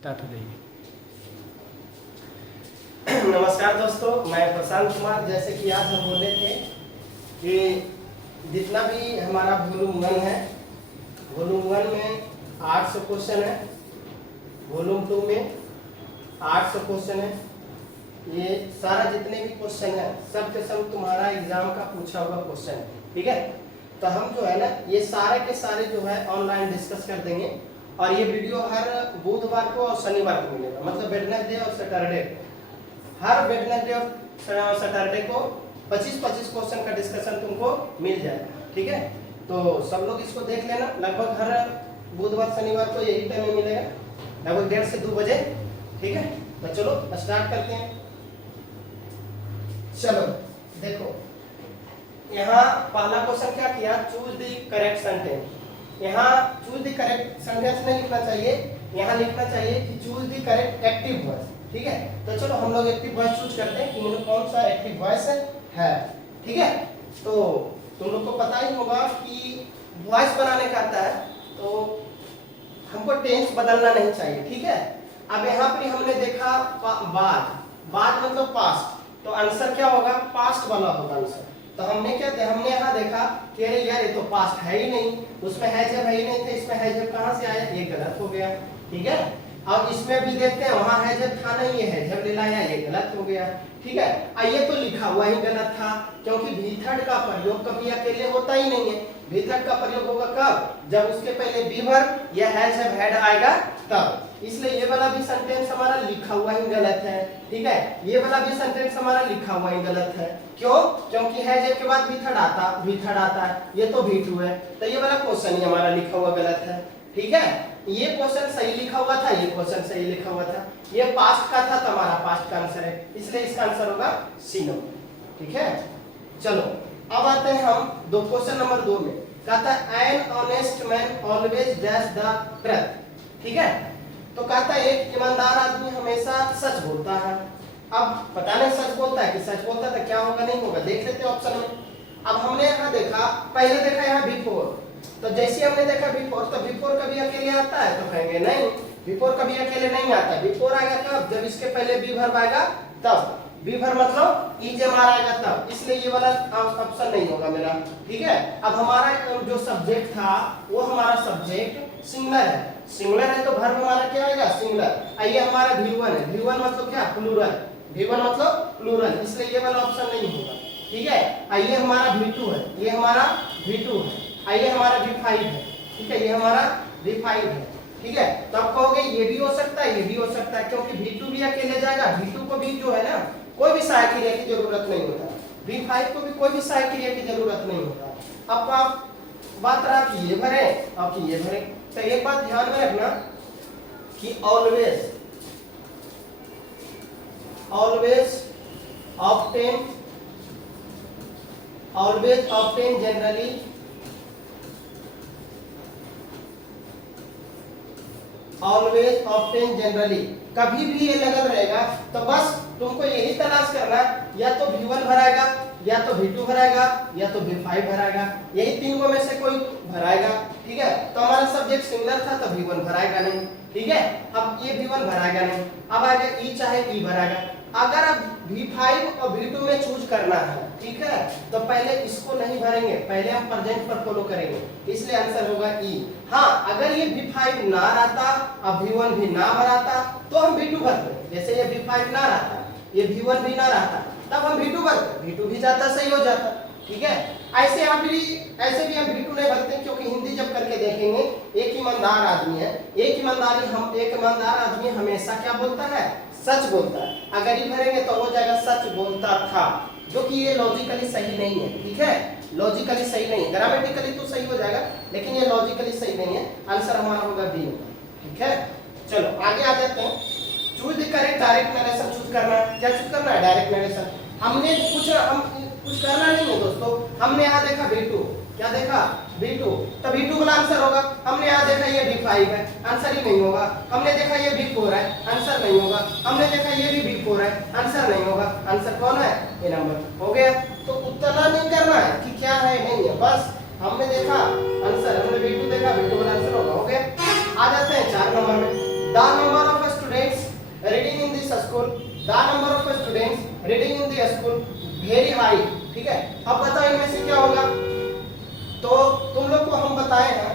Start हो जाइए। नमस्कार दोस्तों, मैं प्रशांत कुमार। जैसे कि आज हम बोले थे कि जितना भी हमारा वॉल्यूम 1 है, वॉल्यूम 1 में 800 क्वेश्चन है, वॉल्यूम 2 में 800 क्वेश्चन है। ये सारा जितने भी क्वेश्चन है सब के सब तुम्हारा एग्जाम का पूछा हुआ क्वेश्चन है, ठीक है। तो हम जो है ना ये सारे के सारे जो है ऑनलाइन डिस्कस कर देंगे और ये वीडियो हर बुधवार को और शनिवार को मिलेगा, मतलब वेडनेसडे और सैटरडे। हर वेडनेसडे और सैटरडे को 25-25 क्वेश्चन का डिस्कशन तुमको मिल जाएगा, ठीक है। तो सब लोग इसको देख लेना। लगभग हर बुधवार शनिवार को यही टाइम में मिलेगा, लगभग 1:30 से 2 बजे, ठीक है। तो चलो स्टार्ट करते हैं। चलो देखो, यहाँ पहला क्वेश्चन क्या किया, चूज द करेक्ट सेंटेंस। यहाँ चूज द करेक्ट सेंटेंस नहीं लिखना चाहिए, यहाँ लिखना चाहिए कि choose the correct active voice, ठीक है। तो चलो हम लोग एक्टिव वॉइस चूज करते हैं कि मुझे कौन सा एक्टिव वॉइस है, ठीक है। तो तुम लोग को पता ही होगा कि वॉइस बनाने का आता है तो हमको टेंस बदलना नहीं चाहिए, ठीक है। अब यहाँ पर हमने देखा बाद मतलब पास्ट, तो आंसर क्या होगा, पास्ट वाला होगा आंसर। तो हमने यहाँ देखा कि अरे यार ये तो पास्ट है ही नहीं, उसमें है जब है ही नहीं थे, इसमें है जब कहाँ से आया, ये गलत हो गया, ठीक है। अब इसमें भी देखते हैं, वहाँ है जब था नहीं, ये है जब ले लाया, ये गलत हो गया, ठीक है। ये तो लिखा हुआ ही गलत था, क्योंकि भीथर्ड का प्रयोग कभी अकेले होता ही नहीं है। भीथर्ड का प्रयोग होगा कब, जब उसके पहले बी वर्ब या है जब हेड आएगा तब। इसलिए ये वाला भी सेंटेंस हमारा लिखा हुआ ही गलत है, ठीक है। ये वाला भी सेंटेंस हमारा लिखा हुआ ही गलत है। क्यों? क्योंकि है जब के बाद भीथर्ड आता है, ये तो V2 है, तो ये वाला क्वेश्चन ही हमारा लिखा हुआ गलत है, ठीक है। ये क्वेश्चन सही लिखा हुआ था, ये क्वेश्चन सही लिखा हुआ था, ये पास्ट का था तो हमारा पास्ट का आंसर है, इसलिए इसका आंसर होगा C नंबर, ठीक है। चलो अब आते हैं हम दो क्वेश्चन नंबर 2 में। कहता है an honest man always dash the truth, ठीक है। तो कहता है एक ईमानदार आदमी हमेशा सच बोलता है। अब पता नहीं सच बोलता है कि सच बोलता है तो क्या होगा नहीं होगा, देख लेते हैं ऑप्शन में। अब हमने यहाँ देखा, पहले देखा यहाँ बिफोर, तो जैसे हमने देखा बिफोर, तो बिफोर कभी अकेले आता है, तो कहेंगे नहीं, बिफोर कभी अकेले नहीं आता। बिफोर आएगा कब, जब इसके पहले बी वर्ब आएगा तब। बी वर्ब मतलब ईजेमार आएगा तब, इसलिए ये वाला ऑप्शन नहीं होगा मेरा, ठीक है। अब हमारा जो सब्जेक्ट था वो हमारा सब्जेक्ट सिंगुलर है, सिंगुलर है तो वर्ब हमारा क्या आएगा, सिंगुलर। ये हमारा V1 है, V1 मतलब क्या, प्लूरल, V1 मतलब प्लूरल, इसलिए ये वाला ऑप्शन नहीं होगा, ठीक है। ये हमारा V2 है, ये हमारा V2 है, ये हमारा V5 है, ठीक है, ये हमारा V5 है, ठीक है। तो आप कहोगे ये भी हो सकता है, ये भी हो सकता है, क्योंकि V2 भी अकेले जाएगा। V2 को भी जो है ना कोई भी सहायक क्रिया की जरूरत नहीं होता, V5 को भी कोई भी सहायक क्रिया की जरूरत नहीं होता। अब आप बात रहा कि ये भरे और कि ये भरे, तो एक बात ध्यान में रखना कि always obtain generally always obtain generally, कभी भी ये लगल रहेगा तो बस तुमको यही तलाश करना, या तो V1 भराएगा, या तो V2 भराएगा, या तो V5 भराएगा, यही तीन में से कोई भराएगा, ठीक है। तो हमारा सब्जेक्ट सिंगुलर था तो V1 भराएगा नहीं, ठीक है। अब ये V1 भराएगा नहीं, अब आएगा E चाहे E भराएगा। अगर अब V5 और V2 में चूज करना है, ठीक है, तो पहले इसको नहीं भरेंगे, पहले हम प्रेजेंट पर फॉलो करेंगे, इसलिए आंसर होगा E। हाँ, अगर ये V5 ना रहता और V1 भी ना भराता तो हम V2 भरते। जैसे ये V5 ना रहता, ये V1 भी ना रहता, तब हम V2 भरते, V2 भी जाता, सही हो जाता, ठीक है। ऐसे हम V2 नहीं भरते, क्योंकि हिंदी जब करके देखेंगे, एक ईमानदार आदमी है, एक ईमानदार आदमी हमेशा क्या बोलता है, सच बोलता है। अगर ये भरेंगे तो हो जाएगा सच बोलता था, जो कि ये लॉजिकली सही नहीं है, ठीक है, लॉजिकली सही नहीं है। ग्रामेटिकली तो सही हो जाएगा, लेकिन ये लॉजिकली सही नहीं है। आंसर हमारा होगा बी, ठीक है। चलो आगे आ जाते हैं। Choose the correct direct narration choose करना है। क्या चूज करना है, डायरेक्ट नरेशन। हम कुछ करना नहीं है दोस्तों। हमने यहाँ देखा V2, क्या देखा V2, तो V2 वाला आंसर होगा। हमने यहाँ देखा ये V5 है, आंसर ही नहीं होगा। हमने देखा ये V4 है, आंसर नहीं होगा। हमने देखा ये भी V4 है, आंसर नहीं होगा। आंसर कौन है, ये नंबर हो गया। तो उतना नहीं करना है कि क्या है नहीं है, बस हमने देखा आंसर, हमने V2 देखा, V2 वाला आंसर होगा, हो गया। आ जाते हैं 4 नंबर में। The number of reading in this school, the number of students reading in the school very high. ठीक है, अब बताओ इनमें से क्या होगा। तो तुम लोग को हम बताए हैं,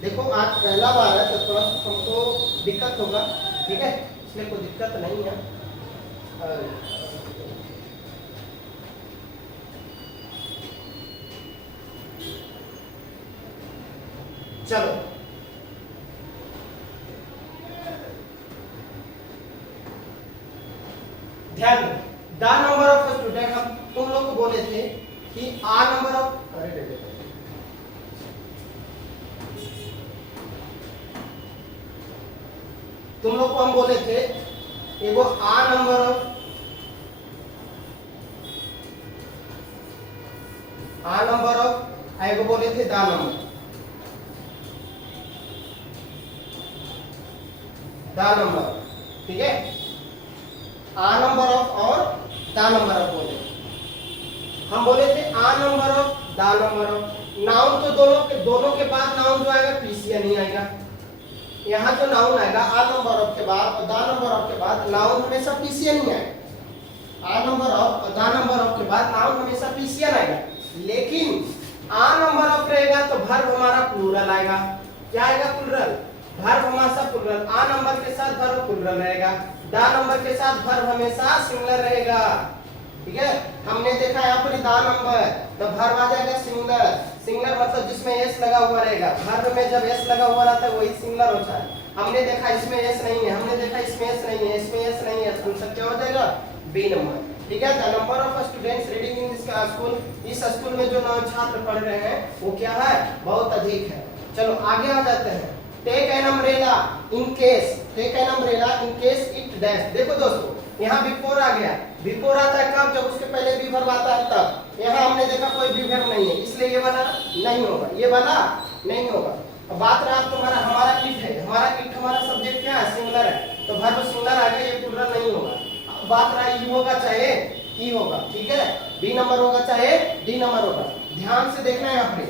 देखो आज पहला बार है तो थोड़ा सा हमको दिक्कत होगा, ठीक है, इसलिए कोई दिक्कत नहीं है। चलो ध्यान दो, द नंबर ऑफ स्टूडेंट, हम तुम लोग को बोले थे कि आ नंबर ऑफ, तुम लोग को हम बोले थे एगो a number of, a number of, एगो बोले थे द नंबर, द नंबर, ठीक है, आ नंबर ऑफ और द नंबर ऑफ बोले, हम बोले थे a number of the number of. Noun तो दोनों के बाद नाउन जो आएगा पीसीएन ही आएगा। यहाँ जो नाउन आएगा आ नंबर ऑफ के बाद और द नंबर ऑफ के बाद नाउन हमेशा पीसीएन ही आएगा। आ नंबर ऑफ और द नंबर ऑफ के बाद नाउन हमेशा पीसीएन आएगा। लेकिन आ नंबर ऑफ रहेगा तो वर्ब हमारा प्लूरल आएगा। क्या आएगा? प्लूरल। वर्ब हमेशा प्लूरल, आ नंबर के साथ वर्ब प्लूरल रहेगा, द नंबर के साथ वर्ब हमेशा सिंगुलर रहेगा। ठीक है, हमने देखा यहाँ पर द नंबर तो वर्ब आ जाएगा सिंगुलर। सिंगुलर मतलब जिसमें एस लगा हुआ रहेगा। वर्ब में जब एस लगा हुआ रहता है वही सिंगुलर होता है। हमने देखा इसमें एस नहीं है, हमने देखा इसमें एस नहीं है, इसमें एस नहीं है, तो क्या हो जाएगा? B number. ठीक है, the number of students reading in this school, इस स्कूल में जो नौ छात्र पढ़ रहे हैं वो क्या है? बहुत अधिक है। चलो आगे आ जाते हैं। Take an umbrella in case, take an umbrella in case it dash. देखो दोस्तों यहाँ बिफोर आ गया। बिफोर आता है कब? जब उसके पहले भी वर्ब आता है तब। यहाँ हमने देखा कोई भी वर्ब नहीं है, इसलिए ये वाला नहीं होगा, ये वाला नहीं होगा। अब बात रहा तुम्हारा, हमारा इट है, हमारा सब्जेक्ट क्या है? सिंगुलर है, तो वर्ब सिंगुलर आ गया, ये प्लूरल नहीं होगा। अब बात रहा ई होगा चाहे ई होगा। ठीक है, बी नंबर होगा चाहे डी नंबर होगा। ध्यान से देखना है यहाँ पे,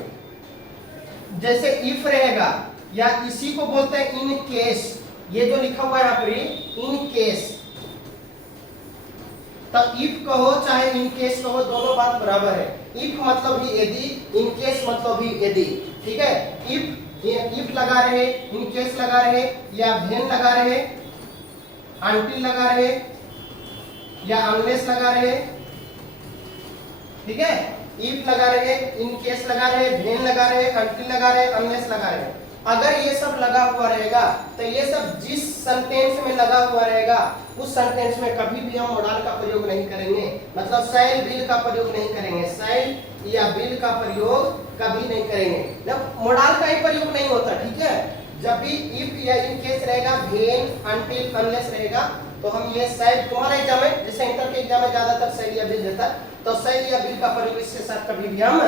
जैसे इफ रहेगा या इसी को बोलते हैं इन केस, ये जो लिखा हुआ है यहाँ पर इन केस, तब इफ कहो चाहे इन केस कहो दोनों बात बराबर है। इफ मतलब भी यदि, इन केस मतलब भी यदि। ठीक है, इफ लगा रहे, इन केस लगा रहे, या व्हेन लगा रहे, अनटिल लगा रहे, या अनलेस लगा रहे। ठीक है, इफ लगा रहे, इन केस लगा रहे, व्हेन लगा रहे, अनटिल लगा रहे, अनलेस लगा रहे। अगर ये सब लगा हुआ रहेगा तो ये सब जिस सेंटेंस में लगा हुआ रहेगा उस सेंटेंस में कभी भी हम मोडाल का प्रयोग नहीं करेंगे, मतलब शैल विल का प्रयोग नहीं करेंगे। शैल या विल का प्रयोग कभी नहीं करेंगे जब मोडाल का ही प्रयोग नहीं होता। ठीक है, जब भी इफ या इन केस रहेगा, व्हेन, अनटिल, अनलेस रहेगा, तो हम ये शैल, तुम्हारा एग्जाम में जैसे इंटर के एग्जाम में ज्यादातर शैल या विल रहता है, तो शैल या विल का प्रयोग इसके साथ कभी भी हम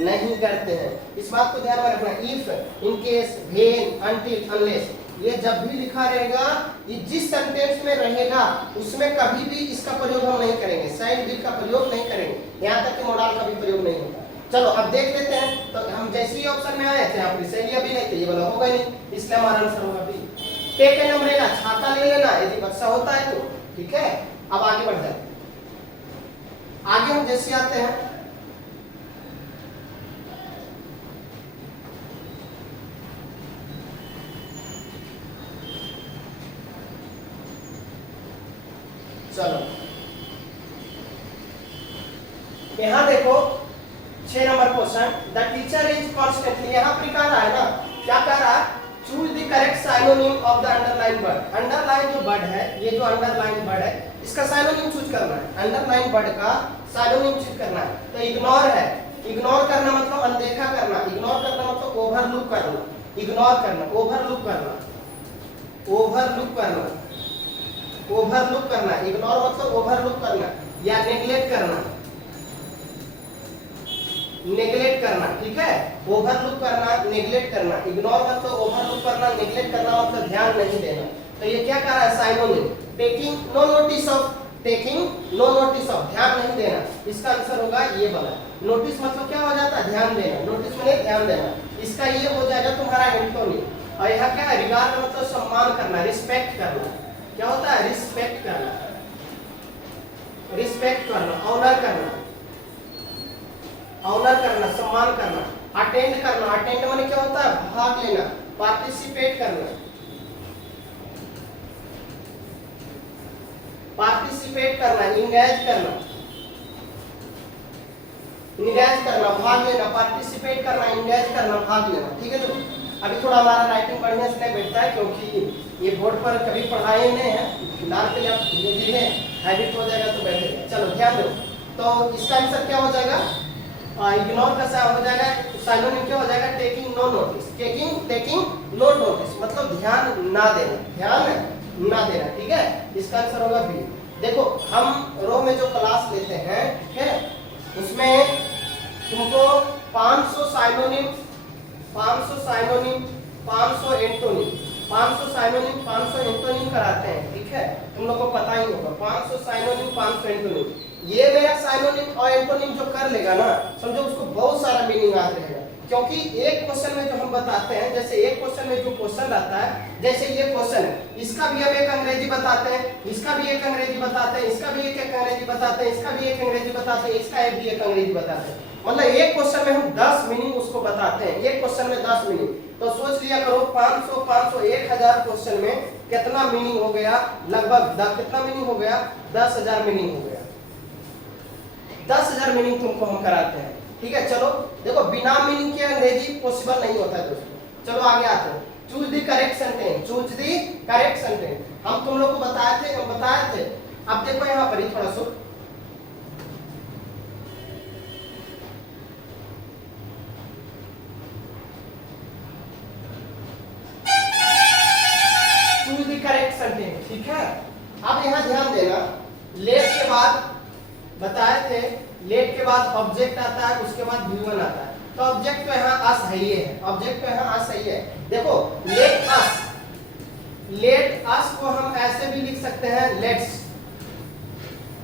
नहीं करते हैं। इस बात को ध्यान में रखना। If, in case, when, until, unless, ये जब भी लिखा रहेगा, ये जिस सेंटेंस में रहेगा उसमें कभी भी इसका प्रयोग हम नहीं करेंगे, शैल विल का प्रयोग नहीं करेंगे, यहाँ तक कि मोडाल का भी प्रयोग नहीं होगा। चलो अब देख लेते हैं। तो हम जैसे ही ऑप्शन में आए थे यहाँ पर शैल या विल नहीं थे, ये वाला होगा नहीं, इसलिए हमारा आंसर होगा बी। टेक एन अम्ब्रेला, छाता ले लेना यदि वर्षा होता है तो। ठीक है, अब आगे बढ़ जाते हैं। आगे हम जैसे आते हैं, चलो यहां देखो 6 number question, the teacher is constantly, यहाँ पर कह रहा है ना, क्या कह रहा है? Choose the correct synonym of the underline word. Underline जो वर्ड है, ये जो अंडरलाइन वर्ड है, इसका साइनोनिम चूज करना है। अंडरलाइन वर्ड का साइनोनिम चूज करना है। तो इग्नोर है, इग्नोर करना मतलब अनदेखा करना, इग्नोर करना मतलब ओवरलुक करना, इग्नोर करना, ओवरलुक करना, ओवरलुक करना, ओवरलुक करना, इग्नोर मतलब ओवरलुक करना, या नेग्लेक्ट करना, नेग्लेक्ट करना। ठीक है, ओवरलुक करना, नेग्लेक्ट करना, इग्नोर मतलब ओवरलुक करना, नेग्लेक्ट करना मतलब ध्यान नहीं देना। तो ये क्या कर रहा है? Synonym. Taking no notice of, taking no notice of, ध्यान नहीं देना, इसका आंसर होगा ये वाला। नोटिस मतलब क्या हो जाता है? ध्यान देना, नोटिस में ध्यान देना, इसका ये हो जाएगा तुम्हारा एंटोनिम। और यहाँ क्या है? रिगार्ड मतलब सम्मान करना, रिस्पेक्ट करना। क्या होता है? रिस्पेक्ट करना, रिस्पेक्ट करना, ऑनर करना, ऑनर करना, सम्मान करना। अटेंड करना, अटेंड माने क्या होता है? भाग लेना, पार्टिसिपेट करना, पार्टिसिपेट करना, इंगेज करना, इंगेज करना, भाग लेना, पार्टिसिपेट करना, इंगेज करना, भाग लेना। ठीक है। तो अभी थोड़ा हमारा राइटिंग बढ़िया से नहीं बैठता है क्योंकि ये बोर्ड पर कभी पढ़ाए नहीं है, फिलहाल के लिए आप धीरे धीरे हैबिट हो जाएगा तो बैठेगा। चलो ध्यान दो। तो इसका आंसर क्या हो जाएगा? इग्नोर का हो जाएगा, साइनोनिम क्या हो जाएगा? Taking no notice, taking no notice मतलब ध्यान ना देना, ध्यान ना देना। ठीक है, इसका आंसर होगा बी। देखो हम रो में जो क्लास लेते हैं, ठीक है, उसमें तुमको 500 synonym, 500 synonym, 500 antonym, 500 synonym, 500 antonym कराते हैं। ठीक है, तुम लोग को पता ही होगा 500 साइनोनिम, 500 एंटोनिम। ये मेरा साइनोनिम और एंटोनिम जो कर लेगा ना, समझो उसको बहुत सारा मीनिंग याद रहेगा। क्योंकि एक क्वेश्चन में जो हम बताते हैं, जैसे एक क्वेश्चन में जो क्वेश्चन रहता है, जैसे ये क्वेश्चन है, इसका भी हम एक अंग्रेजी बताते हैं, इसका भी एक अंग्रेजी बताते हैं, इसका भी एक अंग्रेजी बताते हैं, इसका भी एक अंग्रेजी बताते हैं, इसका भी एक अंग्रेजी बताते हैं। मतलब एक क्वेश्चन में हम 10 मीनिंग उसको बताते हैं, एक क्वेश्चन में 10 मीनिंग। तो सोच लिया करो 500 500 1000 क्वेश्चन में कितना मीनिंग हो गया? लगभग कितना मीनिंग हो गया? 10,000 मीनिंग हो गया। 10,000 मीनिंग तुमको हम कराते हैं। ठीक है, चलो देखो बिना मीनिंग के अंग्रेजी पॉसिबल नहीं होता है दोस्तों। चलो आगे आते हैं। Choose the correct sentence, choose the correct sentence हम तुम लोग को बताए थे। अब देखो यहाँ पर ही थोड़ा सा चूज द करेक्ट सेंटेंस। ठीक है, अब यहाँ ध्यान देना, लेट के बाद बताए थे, लेट के बाद ऑब्जेक्ट आता है, उसके बाद V1 आता है। तो ऑब्जेक्ट तो यहाँ अस है, ये है ऑब्जेक्ट तो यहाँ अस है। देखो लेट अस, लेट अस को हम ऐसे भी लिख सकते हैं लेट्स,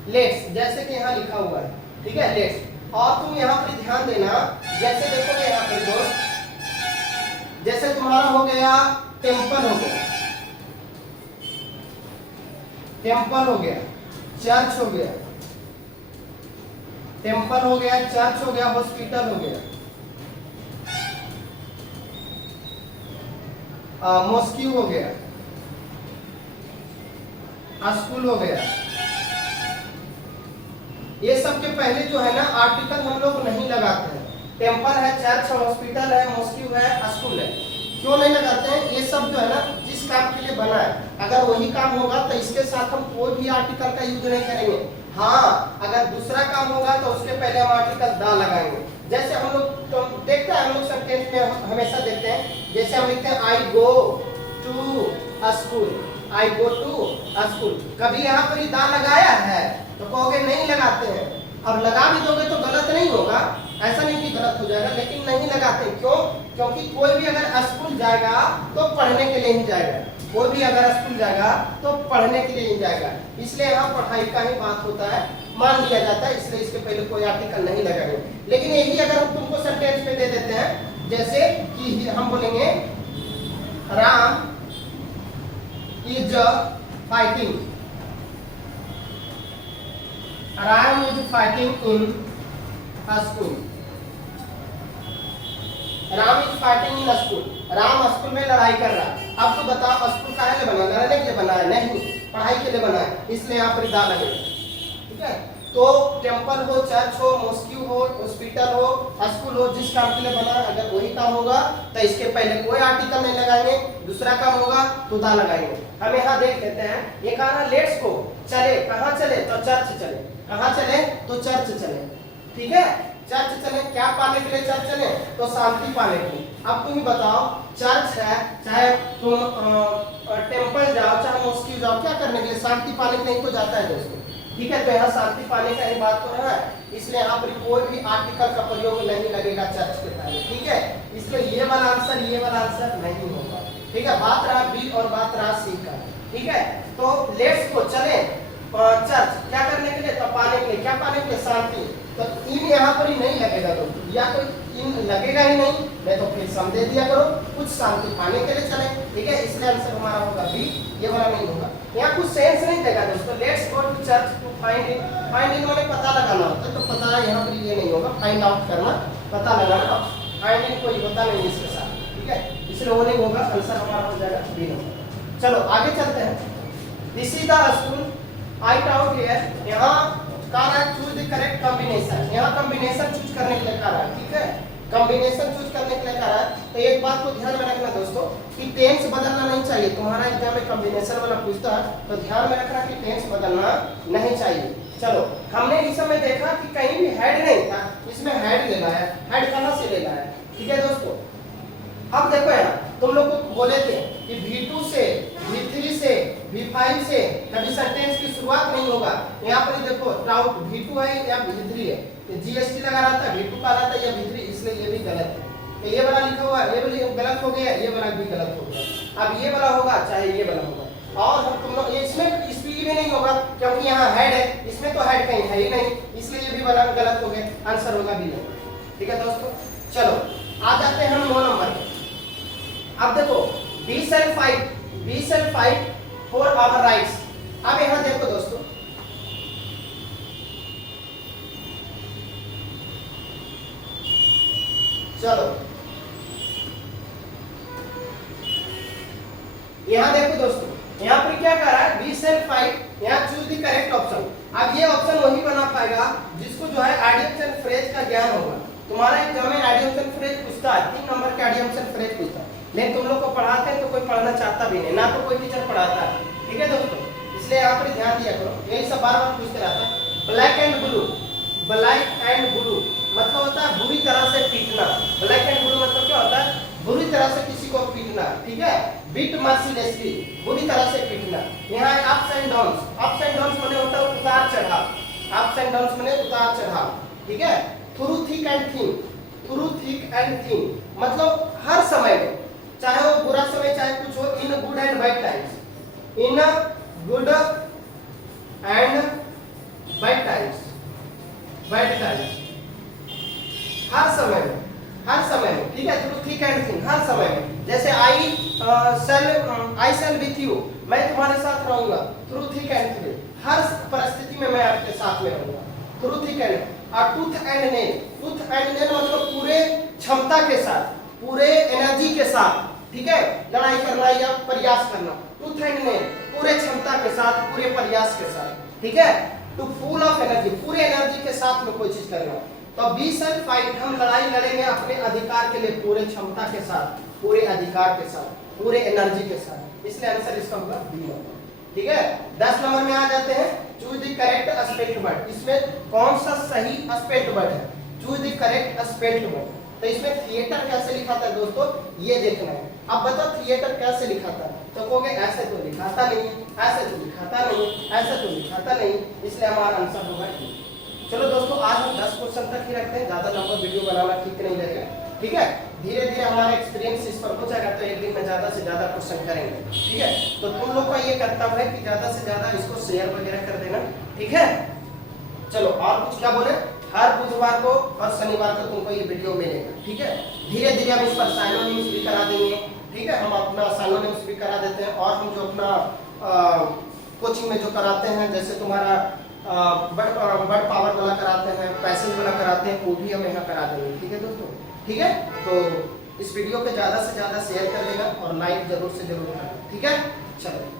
लेट्स जैसे कि यहाँ लिखा हुआ है। ठीक है, लेट्स। और तुम यहाँ पर ध्यान देना, जैसे देखोगे यहाँ पर दोस्त, जैसे तुम्हारा हो गया टेम्पल, हो गया टेम्पल, हो गया चर्च, हो गया टेम्पल, हो गया चर्च, हो गया हॉस्पिटल, हो गया मॉस्क्यू, हो गया स्कूल, हो गया। ये सब के पहले जो है ना आर्टिकल हम लोग नहीं लगाते हैं। टेम्पल है, चर्च है, हॉस्पिटल है, मॉस्क्यू है, स्कूल है, क्यों नहीं लगाते हैं? ये सब जो है ना जिस काम के लिए बना है, अगर वही काम होगा तो इसके साथ हम कोई भी आर्टिकल का यूज नहीं करेंगे। हाँ, अगर दूसरा काम होगा तो उसके पहले हम आर्टिकल दा लगाएंगे। जैसे हम लोग तो देखते हैं, हम लोग सेंटेंस में हमेशा देखते हैं, जैसे हम लिखते हैं I go to school, I go to school. कभी यहाँ पर दा लगाया है? तो कहोगे नहीं लगाते हैं। अब लगा भी दोगे तो गलत नहीं होगा, ऐसा नहीं कि गलत हो जाएगा, लेकिन नहीं लगाते। क्यों? क्योंकि कोई भी अगर स्कूल जाएगा तो पढ़ने के लिए ही जाएगा, कोई भी अगर स्कूल जाएगा तो पढ़ने के लिए ही जाएगा, इसलिए यहाँ पढ़ाई का ही बात होता है, मान लिया जाता है, इसलिए इसके पहले कोई आर्टिकल नहीं लगाएंगे। लेकिन यही अगर हम तुमको सेंटेंस में दे देते हैं, जैसे कि हम बोलेंगे Ram is fighting, Ram is fighting in school, Ram is fighting in school, Ram school में लड़ाई कर रहा है। अब तो बताओ स्कूल काहे लिए बना? लड़ने के लिए बना है? नहीं, पढ़ाई के लिए बना है, इसलिए यहाँ पर दा लगेगा। ठीक है, तो टेम्पल हो, चर्च हो, मॉस्क्यू हो, हॉस्पिटल हो, स्कूल हो, जिस काम के लिए बना है अगर वही काम होगा तो इसके पहले कोई आर्टिकल नहीं लगाएंगे, दूसरा काम होगा तो दा लगाएंगे। हम यहाँ देख लेते हैं, ये कहा लेट्स को चले, कहाँ चले? तो चर्च चले, कहाँ चले? तो चर्च चले। ठीक है, चर्च चले, क्या पाने के लिए चर्च चले? तो शांति पाने के लिए। अब तुम बताओ, चर्च है, चाहे तुम टेम्पल जाओ, चाहे मॉस्क्यू जाओ, क्या करने के लिए? शांति पाने के लिए तो जाता है दोस्तों। ठीक है, तो यहाँ शांति पाने का ही बात हो रहा है, इसलिए यहाँ पर कोई भी आर्टिकल का प्रयोग नहीं लगेगा चर्च के पहले। ठीक है, इसलिए ये वाला आंसर नहीं होगा। ठीक है, बात रहा बी और बात रहा सी का। ठीक है, तो लेट्स को चले चर्च, क्या करने के लिए? तो पाने के लिए, क्या पाने के लिए? शांति। तो इन यहाँ पर ही नहीं लगेगा दोस्तों, या तो इन लगेगा ही नहीं, मैं तो फिर समझे दिया करो, कुछ शांति पाने के लिए चले। ठीक है, इसलिए आंसर हमारा होगा बी, ये वाला नहीं होगा। यहाँ कुछ सेंस नहीं देगा दोस्तों। Let's go to church to find in. Find in मैंने पता लगाना होता है, तो पता यहाँ पर ये नहीं होगा, फाइंड आउट करना, पता लगाना। फाइंड इन कोई होता नहीं इसके साथ, ठीक है, इसलिए वो नहीं होगा, आंसर हमारा हो जाएगा बी नंबर। चलो आगे चलते हैं। This is the spoon I out here. यहाँ कह रहा है चूज द करेक्ट कॉम्बिनेशन। यहाँ कॉम्बिनेशन चूज करने के लिए कह रहा है, ठीक है, कॉम्बिनेशन चूज करने के लिए कह रहा है। तो एक बात को ध्यान में रखना दोस्तों कि टेंस बदलना नहीं चाहिए। तुम्हारा एग्जाम में कॉम्बिनेशन वाला पूछता है तो ध्यान में रखना कि टेंस बदलना नहीं चाहिए। चलो हमने इस समय देखा कि कहीं भी हेड नहीं था, इसमें हेड लेना है। हेड कहाँ से लेना है, ठीक है दोस्तों। अब देखो यार, तुम लोग को बोले थे कि V2 से V3 से V5 से कभी सेंटेंस की शुरुआत नहीं होगा। यहाँ पर देखो डाउट V2 है या V3 है, तो GST लगा रहा था, V2 का रहा था या V3, इसलिए ये भी गलत है। तो ये वाला लिखा हुआ है, ये भी गलत हो गया, ये वाला भी गलत हो गया। अब ये वाला होगा चाहे ये वाला होगा, और हम तुम लोग इसमें स्पीड भी नहीं होगा क्योंकि यहाँ हेड है, इसमें तो हेड कहीं है ही नहीं, इसलिए ये भी वाला गलत हो गया, आंसर होगा बी नंबर। ठीक है दोस्तों, चलो आ जाते हैं हम 9 नंबर पे। अब देखो we shall fight for our rights। अब यहाँ देखो दोस्तों, चलो यहाँ देखो दोस्तों, यहाँ पर क्या कर रहा है, we shall fight, यहाँ चूज द करेक्ट ऑप्शन। अब ये ऑप्शन वही बना पाएगा जिसको जो है आइडियम्स एंड फ्रेज का ज्ञान होगा। तुम्हारा एग्जाम में आइडियम्स एंड फ्रेज पूछता है, 3 नंबर के आइडियम्स एंड फ्रेज पूछता है, लेकिन तुम लोग को पढ़ाते हैं तो कोई पढ़ना चाहता भी नहीं, ना तो कोई टीचर पढ़ाता है, ठीक है दोस्तों। इसलिए यहाँ पर ध्यान दिया करो, यही सब बार बार पूछते रहता है। Black and blue, black and blue मतलब होता है बुरी तरह से पीटना। ब्लैक एंड ब्लू मतलब क्या होता है, बुरी तरह से किसी को पीटना, ठीक है। बीट मर्सीलेसली, बुरी तरह से पीटना। यहाँ ups and downs, ups and downs माने होता है उतार चढ़ाव, अप्स एंड डाउन्स माने उतार चढ़ाव, ठीक है। Through thick and thin, through thick and thin मतलब हर समय में, चाहे वो बुरा समय चाहे कुछ हो, in good and bad times, in good and bad times, bad times हर समय में, हर समय में, ठीक है। थ्रू थिक एंड थिन हर समय में, जैसे आई शैल विथ यू, मैं तुम्हारे साथ रहूंगा। थ्रू थिक एंड थिन हर परिस्थिति में मैं आपके साथ में रहूंगा। Through thick and, tooth and nail, tooth and nail मतलब पूरे क्षमता के साथ, पूरे एनर्जी के साथ, ठीक है, लड़ाई करना या प्रयास करना। टूथ एंड नेल पूरे क्षमता के साथ, पूरे प्रयास के साथ, ठीक है। टू फुल ऑफ एनर्जी, पूरे एनर्जी के साथ में कोई चीज करना। तो वी शैल फाइट, हम लड़ाई लड़ेंगे अपने अधिकार के लिए, पूरे क्षमता के साथ, पूरे अधिकार के साथ, पूरे एनर्जी के साथ, इसलिए आंसर इसका होगा बी नंबर, ठीक है। 10 नंबर में आ जाते हैं, choose the correct aspect word. इसमें कौन सा सही एस्पेक्ट वर्ड है, choose the correct aspect word. तो इसमें थिएटर कैसे लिखा था दोस्तों, ये देखना है। अब बताओ थिएटर कैसे लिखा था, तो कहोगे ऐसे तो लिखाता नहीं, ऐसे तो लिखाता नहीं, ऐसे तो लिखाता नहीं, इसलिए हमारा आंसर होगा डी। चलो दोस्तों, आज हम 10 क्वेश्चन तक ही रखते हैं, ज्यादा लंबा वीडियो बनाना ठीक नहीं लगेगा, ठीक है। धीरे धीरे हमारा एक्सपीरियंस इस पर हो जाएगा तो एक दिन में ज्यादा से ज्यादा क्वेश्चन करेंगे, ठीक है। तो तुम लोग का ये कर्तव्य है कि ज्यादा से ज्यादा इसको शेयर वगैरह कर देना, ठीक है। चलो और कुछ क्या बोले, हर बुधवार को और शनिवार को तुमको ये वीडियो मिलेगा, ठीक है। धीरे धीरे हम इस पर साइनोनिम्स भी करा देंगे, ठीक है। हम अपना साइनोनिम्स भी करा देते हैं, और हम जो अपना कोचिंग में जो कराते हैं, जैसे तुम्हारा वर्ड पावर वाला कराते हैं, पैसेज वाला कराते हैं, वो भी हम यहाँ करा देंगे, ठीक है दोस्तों, ठीक है। तो इस वीडियो पे ज़्यादा से ज़्यादा शेयर कर देगा और लाइक जरूर से जरूर करना, ठीक है। चलो।